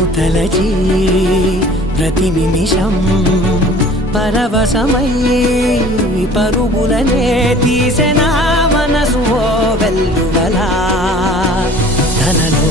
నిన్ను తలచి ప్రతి నిమిషం పరవశమై పరుగులనే తీసెనా మనసు ఓ వెల్లువలా తనలో